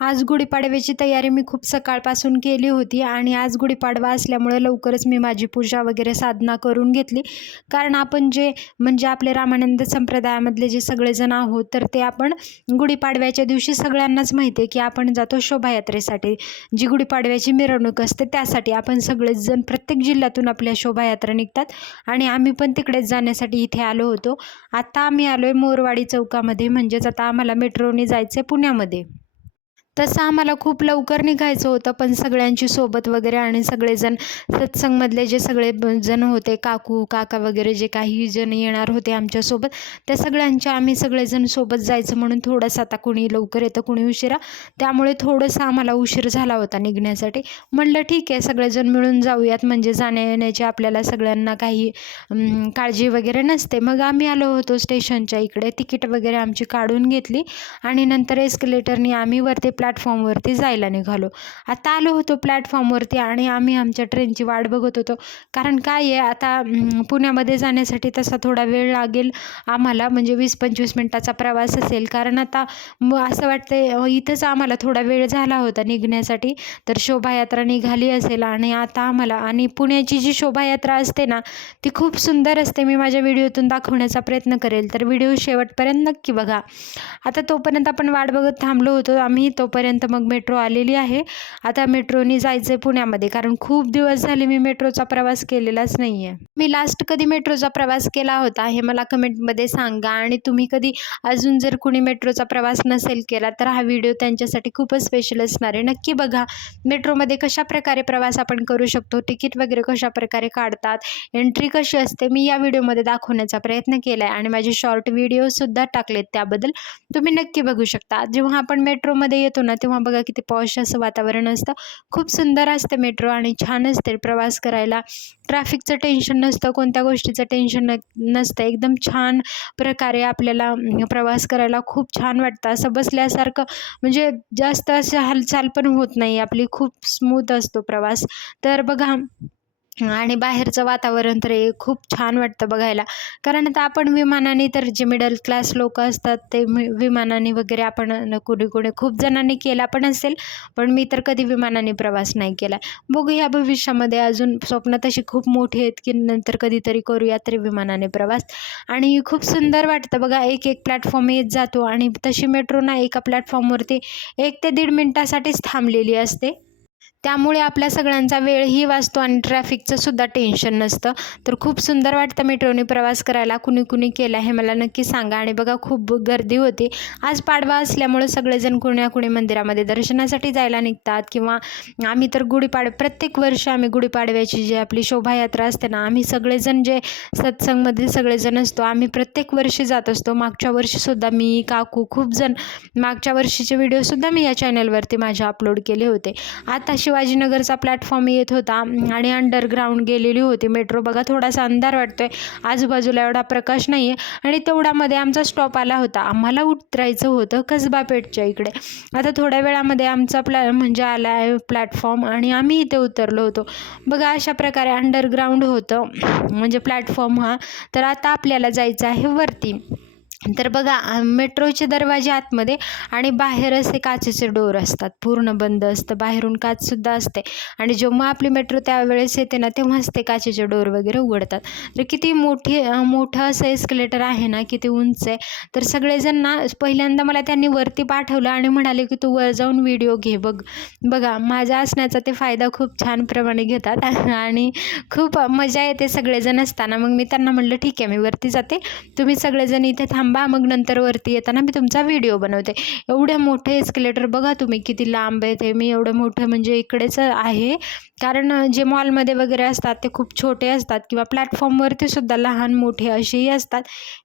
आज गुढीपाडव्याची तयारी मी खूप सकाळपासून केली होती आणि आज गुढीपाडवा असल्यामुळे लवकरच मी माझी पूजा वगैरे साधना करून घेतली. कारण आपण जे म्हणजे आपले रामानंद संप्रदायामधले जे सगळेजण आहोत तर ते आपण गुढीपाडव्याच्या दिवशी सगळ्यांनाच माहिती आहे की आपण जातो शोभायात्रेसाठी. जी गुढीपाडव्याची मिरवणूक असते त्यासाठी आपण सगळेच जण प्रत्येक जिल्ह्यातून आपल्या शोभायात्रा निघतात आणि आम्ही पण तिकडेच जाण्यासाठी इथे आलो होतो. आता आम्ही आलोय मोरवाडी चौकामध्ये, म्हणजेच आता आम्हाला मेट्रोने जायचं आहे पुण्यामध्ये. तसं आम्हाला खूप लवकर निघायचं होतं, पण सगळ्यांची सोबत वगैरे आणि सगळेजण सत्संगमधले जे सगळे जण होते, काकू, काका वगैरे जे काही जण येणार होते आमच्यासोबत, त्या सगळ्यांच्या आम्ही सगळेजण सोबत जायचं म्हणून थोडंसं आता कुणी लवकर येतं, कुणी उशिरा. त्यामुळे थोडंसं आम्हाला उशीर झाला होता निघण्यासाठी. म्हणलं ठीक आहे, सगळेजण मिळून जाऊयात, म्हणजे जाण्या-येण्याची आपल्याला सगळ्यांना काही काळजी वगैरे नसते. मग आम्ही आलो होतो स्टेशनच्या इकडे. तिकीट वगैरे आमची काढून घेतली आणि नंतर एस्केलेटरनी आम्ही वरती प्लॅटफॉर्मवरती जायला निघालो. आता आलो होतो प्लॅटफॉर्मवरती आणि आम्ही आमच्या ट्रेनची वाट बघत होतो. कारण काय आहे, आता पुण्यामध्ये जाण्यासाठी तसा थोडा वेळ लागेल आम्हाला, म्हणजे 20-25 मिनिटाचा प्रवास असेल. कारण आता असं वाटतंय इथंच आम्हाला थोडा वेळ झाला होता निघण्यासाठी, तर शोभायात्रा निघाली असेल आणि आता आम्हाला, आणि पुण्याची जी शोभायात्रा असते ना ती खूप सुंदर असते. मी माझ्या व्हिडिओतून दाखवण्याचा प्रयत्न करेल, तर व्हिडिओ शेवटपर्यंत नक्की बघा. आता तोपर्यंत आपण वाट बघत थांबलो होतो आम्ही, तोपर्यंत मग मेट्रो आलेली आहे. आता मेट्रोने जायचं आहे पुण्यामध्ये, कारण खूप दिवस झाले मी मेट्रोचा प्रवास केलेलाच नाही आहे. मी लास्ट कधी मेट्रोचा प्रवास केला होता हे मला कमेंटमध्ये सांगा, आणि तुम्ही कधी अजून जर कुणी मेट्रोचा प्रवास नसेल केला तर हा व्हिडिओ त्यांच्यासाठी खूपच स्पेशल असणार आहे. नक्की बघा मेट्रोमध्ये कशाप्रकारे प्रवास आपण करू शकतो, तिकीट वगैरे कशाप्रकारे काढतात, एंट्री कशी असते, मी या व्हिडिओमध्ये दाखवण्याचा प्रयत्न केला आहे आणि माझे शॉर्ट व्हिडिओसुद्धा टाकलेत, त्याबद्दल तुम्ही नक्की बघू शकता. जेव्हा आपण मेट्रोमध्ये येतो ना तेव्हा बघा किती पॉश असं वातावरण असतं. खूप सुंदर असते मेट्रो आणि छान असते प्रवास करायला. ट्रॅफिकचं टेन्शन नसतं, कोणत्या गोष्टीचं टेन्शन नसतं. एकदम छान प्रकारे आपल्याला प्रवास करायला खूप छान वाटतं. असं बसल्यासारखं, म्हणजे जास्त असं हालचाल पण होत नाही आपली, खूप स्मूथ असतो प्रवास. तर बघा, आणि बाहेरचं वातावरण तर खूप छान वाटतं बघायला. कारण आता आपण विमानाने, तर जे मिडल क्लास लोक असतात ते विमानाने वगैरे आपण कुणी खूप जणांनी केला पण असेल, पण मी तर कधी विमानाने प्रवास नाही केला. बघूया भविष्यामध्ये, अजून स्वप्न तशी खूप मोठी आहेत की नंतर कधीतरी करूया तरी विमानाने प्रवास. आणि खूप सुंदर वाटतं बघा, एक प्लॅटफॉर्म येत जातो आणि तशी मेट्रो ना एका प्लॅटफॉर्मवरती 1 ते 1.5 मिनिटासाठीच थांबलेली असते. त्यामुळे आपल्या सगळ्यांचा वेळही वाचतो आणि ट्रॅफिकचं सुद्धा टेन्शन नसतं. तर खूप सुंदर वाटतं मेट्रोने प्रवास करायला. कुणी केला हे मला नक्की सांगा. आणि बघा खूप गर्दी होती. आज पाडवा असल्यामुळे सगळेजण कुणी मंदिरामध्ये दर्शनासाठी जायला निघतात, किंवा आम्ही तर प्रत्येक वर्षी आम्ही गुढीपाडव्याची जी आपली शोभायात्रा असते ना, आम्ही सगळेजण जे सत्संगमधील सगळेजण असतो, आम्ही प्रत्येक वर्षी जात असतो. मागच्या वर्षीसुद्धा मी, काकू, खूप जण, मागच्या वर्षीचे व्हिडिओसुद्धा मी या चॅनलवरती माझ्या अपलोड केले होते. आता शिवाजीनगरचा प्लॅटफॉर्म येत होता आणि अंडरग्राऊंड गेलेली होती मेट्रो. बघा थोडासा अंधार वाटतोय, आजूबाजूला एवढा प्रकाश नाही आहे, आणि तेवढ्यामध्ये आमचा स्टॉप आला होता. आम्हाला उतरायचं होतं कसबा पेठच्या इकडे. आता थोड्या वेळामध्ये आमचा म्हणजे आला आहे प्लॅटफॉर्म आणि आम्ही इथे उतरलो होतो. बघा अशा प्रकारे अंडरग्राऊंड होतं म्हणजे प्लॅटफॉर्म हा. तर आता आपल्याला जायचं आहे वरती. तर बघा मेट्रोचे दरवाजे आतमध्ये आणि बाहेर असे काचेचे डोर असतात, पूर्ण बंद असतं, बाहेरून काचसुद्धा असते. आणि जेव्हा आपली मेट्रो त्यावेळेस येते ना तेव्हाच ते काचेचे डोर वगैरे उघडतात. तर किती मोठं असं एस्केलेटर आहे ना, किती उंच आहे. तर सगळेजण ना पहिल्यांदा मला त्यांनी वरती पाठवलं आणि म्हणाले की तू वर जाऊन व्हिडिओ घे. बघा माझ्या असण्याचा ते फायदा खूप छान प्रमाणे घेतात आणि खूप मजा येते सगळेजण असताना. मग मी त्यांना म्हटलं ठीक आहे, मी वरती जाते, तुम्ही सगळेजण इथे थांबा, मग नंतर वरती येताना मी तुमचा व्हिडिओ बनवते. एवढे मोठे एस्केलेटर बघा तुम्ही किती लांब आहे ते. मी एवढं मोठं म्हणजे इकडेच आहे, कारण जे मॉलमध्ये वगैरे असतात ते खूप छोटे असतात, किंवा प्लॅटफॉर्मवरती सुद्धा लहान मोठे असेही असतात.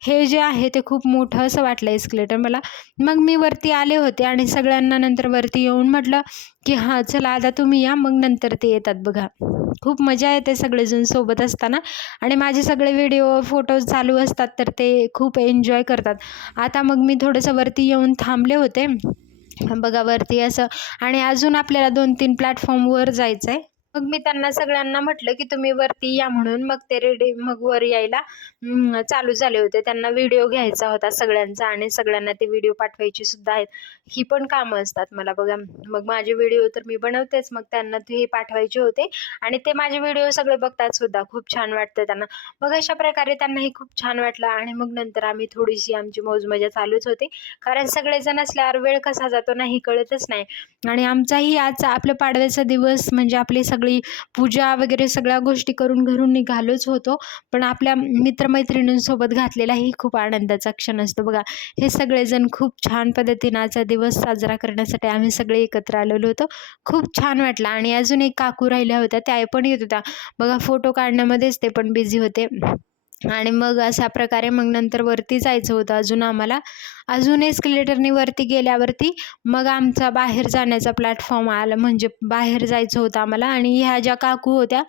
हे जे आहे ते खूप मोठं असं वाटलं एस्केलेटर मला. मग मी वरती आले होते आणि सगळ्यांना नंतर वरती येऊन म्हटलं की हां चला आता तुम्ही या, मग नंतर ते येतात. बघा खूप मजा येते सगळेजण सोबत असताना, आणि माझे सगळे व्हिडिओ फोटोज चालू असतात तर ते खूप एन्जॉय करतात. आता मग मी थोडंसं वरती येऊन थांबले होते. बघा वरती असं, आणि अजून आपल्याला 2-3 प्लॅटफॉर्मवर जायचं आहे. मग मी त्यांना सगळ्यांना म्हटलं, की तुम्ही वरती या म्हणून. मग ते रेडी मग वर यायला चालू झाले होते. त्यांना व्हिडिओ घ्यायचा होता सगळ्यांचा आणि सगळ्यांना ते व्हिडिओ पाठवायचे सुद्धा आहेत. ही पण कामं असतात मला बघा. मग माझे व्हिडिओ तर मी बनवतेच, मग त्यांना ते पाठवायचे होते आणि ते माझे व्हिडिओ सगळे बघतात सुद्धा. खूप छान वाटतं त्यांना. मग अशा प्रकारे त्यांनाही खूप छान वाटलं आणि मग नंतर आम्ही थोडीशी आमची मौज-मजा चालूच होती. कारण सगळेजण असल्यावर वेळ कसा जातो ना कळतच नाही. आणि आमचाही आजचा आपल्या पाडव्याचा दिवस म्हणजे आपली सगळी पूजा वगैरे सगळ्या गोष्टी करून घरून निघालोच होतो. पण आपल्या मित्र-मैत्रिणींसोबत घातलेलाही खूप आनंदाचा क्षण असतो बघा. हे सगळेजण खूप छान पद्धतीने आजचा दिवस साजरा करण्यासाठी आम्ही सगळे एकत्र आलेलो होतो. खूप छान वाटलं आणि अजून एक काकू राहिल्या होत्या, त्या पण येत होत्या. बघा फोटो काढण्यामध्येच ते पण बिझी होते. आणि मग अशा प्रकारे मग नंतर वरती जायचं होतं अजून आम्हाला. अजून एस्केलेटरनी वरती गेल्यावरती मग आमचा बाहेर जाण्याचा प्लॅटफॉर्म आला, म्हणजे बाहेर जायचं होतं आम्हाला. आणि ह्या ज्या काकू होत्या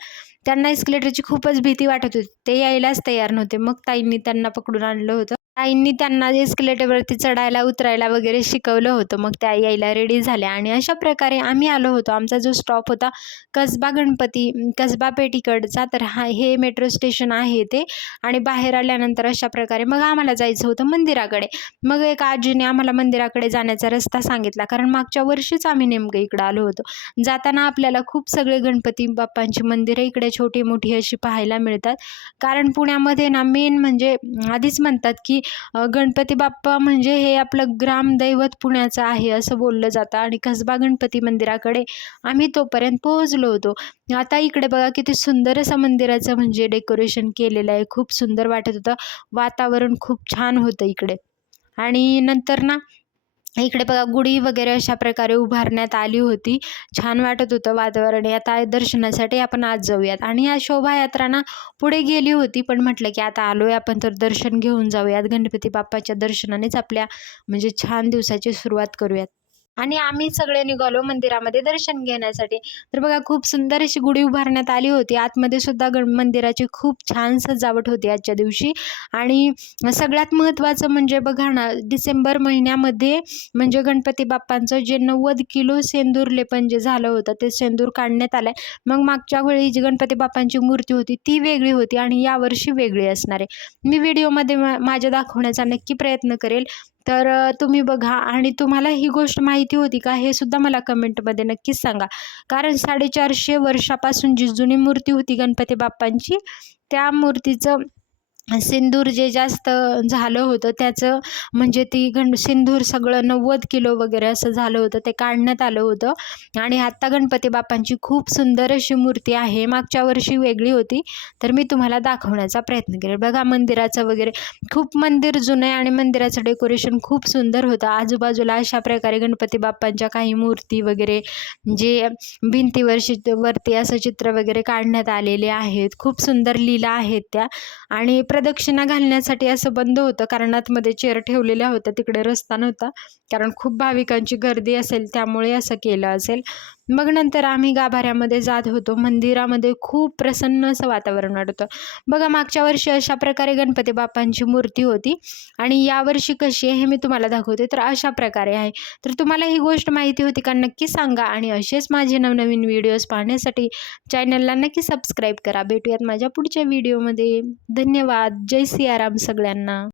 त्यांना एस्केलेटरची खूपच भीती वाटत होती. ते यायलाच तयार नव्हते. मग ताईंनी त्यांना पकडून आणलं होतं. ताईंनी त्यांना एस्केलेटरवरती चढायला, उतरायला वगैरे शिकवलं होतं. मग त्या यायला रेडी झाल्या आणि अशा प्रकारे आम्ही आलो होतो. आमचा जो स्टॉप होता कसबा गणपती, कसबा पेठीकडचा, तर हे मेट्रो स्टेशन आहे ते. आणि बाहेर आल्यानंतर अशा प्रकारे मग आम्हाला जायचं होतं मंदिराकडे. मग एक आजीने आम्हाला मंदिराकडे जाण्याचा रस्ता सांगितला, कारण मागच्या वर्षीच आम्ही नेमकं इकडं आलो होतो. जाताना आपल्याला खूप सगळे गणपती बाप्पांची मंदिरं इकडे छोटी-मोठी अशी पाहायला मिळतात. कारण पुण्यामध्ये ना मेन म्हणजे आधीच म्हणतात, की गणपती बाप्पा म्हणजे हे आपलं ग्रामदैवत पुण्याचं आहे असं बोललं जातं. आणि कसबा गणपती मंदिराकडे आम्ही तोपर्यंत पोहोचलो होतो. आता इकडे बघा किती सुंदर असं मंदिराचं म्हणजे डेकोरेशन केलेलं आहे. खूप सुंदर वाटत होतं. वातावरण खूप छान होतं इकडे. आणि नंतर ना इकडे बघा गुढी वगैरे अशा प्रकारे उभारण्यात आली होती. छान वाटत होतं वातावरण. आता दर्शनासाठी आपण आज जाऊयात. आणि या शोभायात्रा ना पुढे गेली होती, पण म्हटलं की आता आलोय आपण तर दर्शन घेऊन जाऊयात. गणपती बाप्पाच्या दर्शनानेच आपल्या म्हणजे छान दिवसाची सुरुवात करूयात. आणि आम्ही सगळे निघालो मंदिरामध्ये दर्शन घेण्यासाठी. तर बघा खूप सुंदर अशी गुढी उभारण्यात आली होती. आतमध्ये सुद्धा मंदिराची खूप छान सजावट होती आजच्या दिवशी. आणि सगळ्यात महत्त्वाचं म्हणजे बघा ना, डिसेंबर महिन्यामध्ये म्हणजे गणपती बाप्पांचं जे 90 किलो शेंदूर लेपन जे झालं होतं ते शेंदूर काढण्यात आलंय. मग मागच्या वेळी जी गणपती बाप्पांची मूर्ती होती ती वेगळी होती आणि यावर्षी वेगळी असणार आहे. मी व्हिडिओमध्ये माझ्या दाखवण्याचा नक्की प्रयत्न करेल. तर तुम्ही बघा. आणि तुम्हाला ही गोष्ट माहिती होती का हे सुद्धा मला कमेंटमध्ये नक्कीच सांगा. कारण 450 वर्षापासून जी जुनी मूर्ती होती गणपती बाप्पांची, त्या मूर्तीचं सिंदूर जे जास्त झालं होतं त्याचं म्हणजे ती सिंदूर सगळं 90 किलो वगैरे असं झालं होतं, ते काढण्यात आलं होतं. आणि आत्ता गणपती बाप्पांची खूप सुंदर अशी मूर्ती आहे. मागच्या वर्षी वेगळी होती, तर मी तुम्हाला दाखवण्याचा प्रयत्न करेल. बघा मंदिराचं वगैरे खूप मंदिर जुनं आहे आणि मंदिराचं डेकोरेशन खूप सुंदर होतं. आजूबाजूला अशा प्रकारे गणपती बाप्पांच्या काही मूर्ती वगैरे जे वरती असं चित्र वगैरे काढण्यात आलेले आहेत. खूप सुंदर लीला आहेत त्या. आणि प्रदक्षिणा घालण्यासाठी असं बंद होतं, कारण आतमध्ये चेअर ठेवलेल्या होत्या, तिकडे रस्ता नव्हता. कारण खूप भाविकांची गर्दी असेल त्यामुळे असं केलं असेल. मग नंतर आम्ही गाभाऱ्यामध्ये जात होतो. मंदिरामध्ये खूप प्रसन्न असं वातावरण वाटतं. बघा मागच्या वर्षी अशा प्रकारे गणपती बाप्पांची मूर्ती होती आणि यावर्षी कशी आहे हे मी तुम्हाला दाखवते. तर अशा प्रकारे आहे. तर तुम्हाला ही गोष्ट माहिती होती का नक्की सांगा. आणि असेच माझे नवनवीन व्हिडिओज पाहण्यासाठी चॅनलला नक्की सबस्क्राईब करा. भेटूयात माझ्या पुढच्या व्हिडिओमध्ये. धन्यवाद. जय सियाराम सगळ्यांना.